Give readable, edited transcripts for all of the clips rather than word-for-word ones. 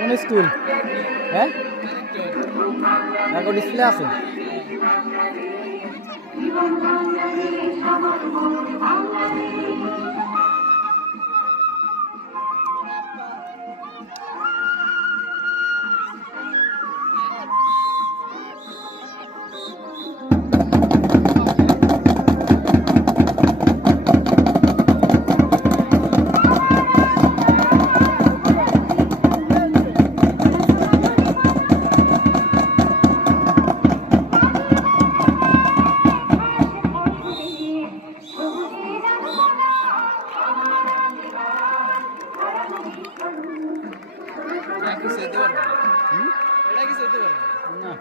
কোন স্কুল? হ্যাঁ, এখন ডিসপ্লে আছে। না,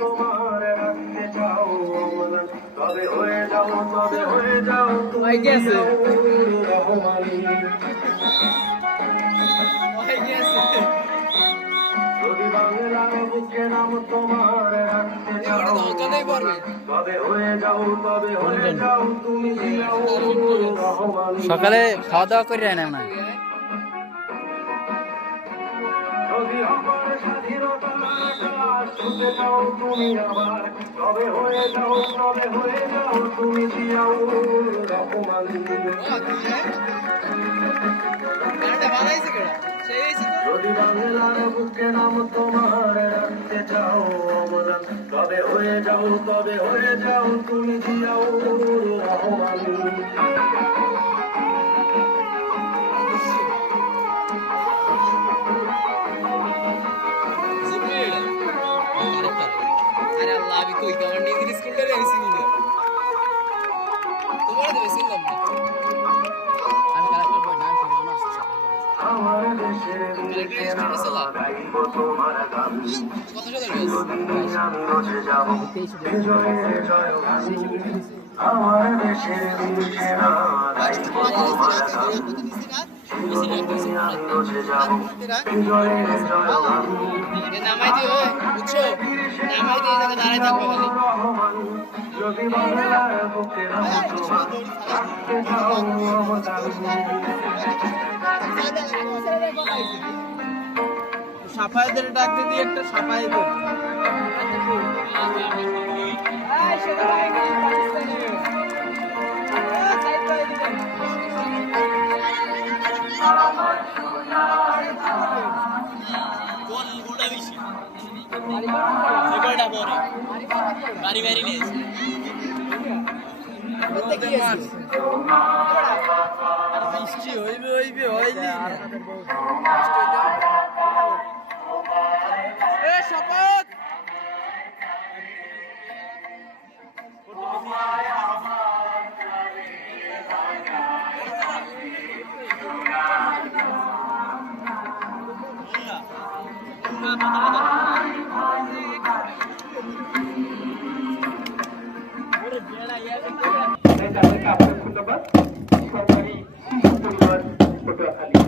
তোমার রাখতে চাও অমলান, তবে হয়ে যাও, তবে হয়ে যাও তুমি রহমানি। যদি বাংলার বুকে নাম তোমার রাখতে চাও, তবে হয়ে যাও, তবে হয়ে যাও তুমি রহমানি। সকালে খাওয়া দাওয়া করে যায় না না, যদি আমার স্বাধীনতা শুনতে চাও তুমি আবার, তবে হয়ে যাও, তবে হয়ে যাও তুমি দিয়াও রহমানি। যদি বাংলার বুকে নাম তোমার রাখতে চাও অমলান, তবে হয়ে যাও, তবে হয়ে যাও তুমি দিয়াও রহমানি। আমার দেশের গাইব তোমার গান, আমি রচে যাব বিজয়ের জয়গান। আমার দেশের গাইব তোমার গান, আমি রসে যাবো হৃদয়ে জয়গান নামাই দিও বুঝছো নামাই দিয়ে জায়গা দাঁড়াই থাকবে খালি রহমান যদি বাংলার বুকে থাকতে চাও অবদান সাফাইদের ডাক দিদি একটা সাফাইদের বাড়ি বাড়ি নিয়েছে বৃষ্টি হইবে হইবে হইলি শপথ তাদেরকে আপনার ধন্যবাদ সরকারি পরিবার পটুয়াখালী